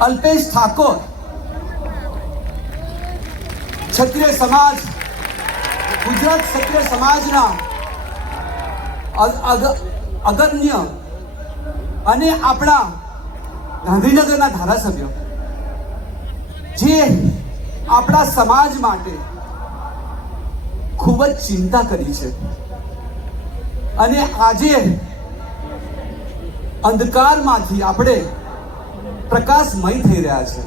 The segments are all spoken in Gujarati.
અલ્પેશ ઠાકોર ક્ષત્રિય સમાજ, ગુજરાત ક્ષત્રિય સમાજના અગણ્ય અને આપણા ગાંધીનગરના ધારાસભ્ય જે આપણા સમાજ માટે ખૂબ જ ચિંતા કરી છે અને આજે અંધકારમાંથી આપણે પ્રકાશમય થઈ રહ્યા છે.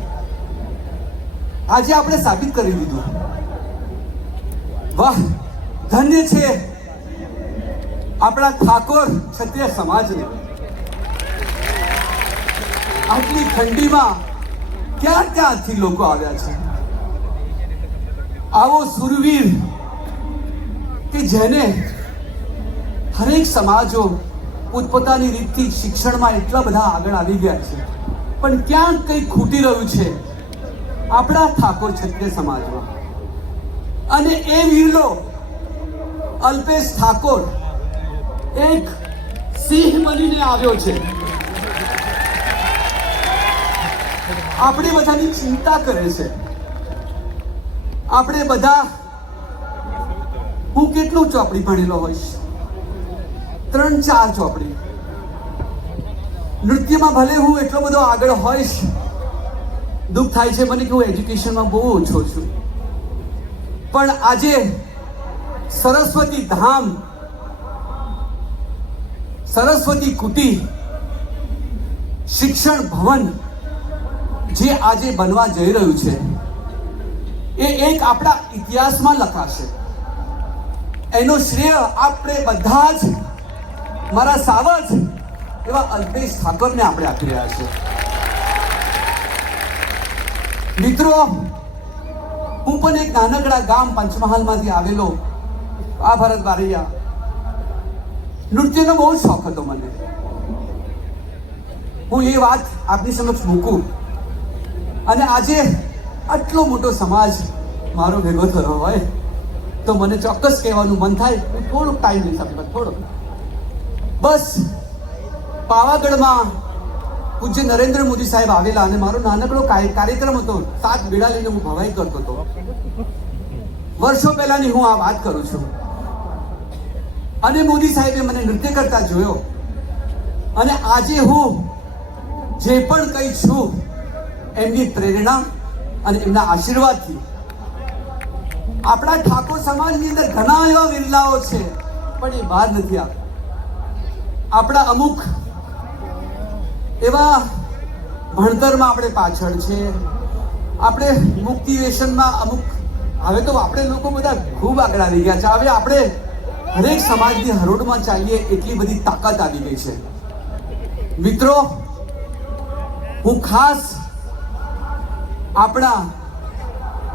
આજે આપણે સાબિત કરી દીધું. વાહ, ધન્ય છે આપણા ઠાકોર ક્ષત્રિય સમાજને. આટલી ઠંડીમાં ક્યાંથી લોકો આવ્યા છે. આવો સુરવીર કે જેને હરેક સમાજો પોતપોતાની રીતથી શિક્ષણમાં એટલા બધા આગળ આવી ગયા છે, પણ ક્યાંક કંઈક ખૂટી રહ્યું છે આપણા ઠાકોર ક્ષત્રિય સમાજમાં. અને એ વીરલો અલ્પેશ ઠાકોર એક સિંહ બનીને આવ્યો છે. આપણે બધાની ચિંતા કરે છે. આપણે બધા, હું કેટલું ચોપડી ભણેલો હોઈશ, 3-4 ચોપડી. નૃત્યમાં ભલે હું એટલો બધો આગળ હોઈશ, દુઃખ થાય છે મને કે હું એજ્યુકેશનમાં બહુ ઓછો છું, પણ આજે સરસ્વતી ધામ, સરસ્વતી કુટી શિક્ષણ ભવન જે આજે બનવા જઈ રહ્યું છે એ એક આપણા ઇતિહાસમાં લખાશે. એનો શ્રેય આપણે બધા જ મારા સાવજ એવા અલ્પેશ ઠાકોરને આપણે આપી રહ્યા છે. મિત્રો, હું પણ એક નાનકડા ગામ પંચમહાલમાંથી આવેલો આ ભરત બારૈયા. નૃત્યનો બહુ શોખ હતો મને. હું એ વાત આપની સમક્ષ મૂકું અને આજે આટલો મોટો સમાજ મારો ભેગો થયો હોય તો મને ચોક્કસ કહેવાનું મન થાય. હું થોડોક ટાઈમ લઈશ આપણી પાસે, થોડો બસ. પાવાગઢમાં પૂજ્ય નરેન્દ્ર મોદી સાહેબ આવેલા અને મારો નાનકડો કાર્યક્રમ હતો. 7 બેડા લઈને હું ભવાઈ કરતો હતો. વર્ષો પહેલાની હું આ વાત કરું છું. અને મોદી સાહેબે મને નૃત્ય કરતા જોયો અને આજે હું જે પણ કંઈ છું એમની પ્રેરણા અને એમના આશીર્વાદથી. આપણા ઠાકોર સમાજની અંદર ઘણા એવા વિરલાઓ છે પણ એ બહાર નથી આવતા. આપણા અમુક એવા ભણતરમાં આપણે પાછળ છે, આપણે મોટિવેશનમાં અમુક. હવે તો આપણે લોકો બધા ખૂબ આગળ આવી ગયા છે. હવે આપણે હરેક સમાજની હરોળમાં ચાલીએ એટલી બધી તાકાત આવી ગઈ છે. મિત્રો, હું ખાસ આપણા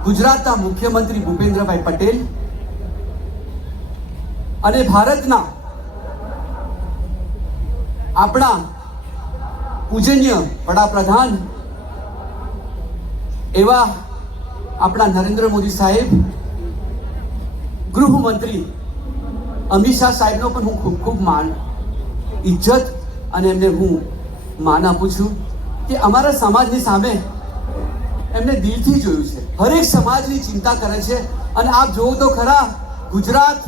ગુજરાતના મુખ્યમંત્રી ભૂપેન્દ્રભાઈ પટેલ અને ભારતના આપણા પૂજનીય વડાપ્રધાન એવા આપણા નરેન્દ્ર મોદી સાહેબ, ગૃહમંત્રી અમિત શાહ સાહેબનો પણ હું ખૂબ ખૂબ માન, ઇજ્જત અને એમને હું માન આપું છું કે અમારા સમાજની સામે એમને દિલથી જોયું છે. હરેક સમાજની ચિંતા કરે છે. અને આપ જોવો તો ખરા, ગુજરાત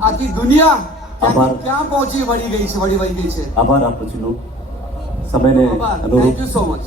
આખી દુનિયા ક્યાં પહોંચી વળી ગઈ છે. આભાર આપું છું સમયને. Thank you so much.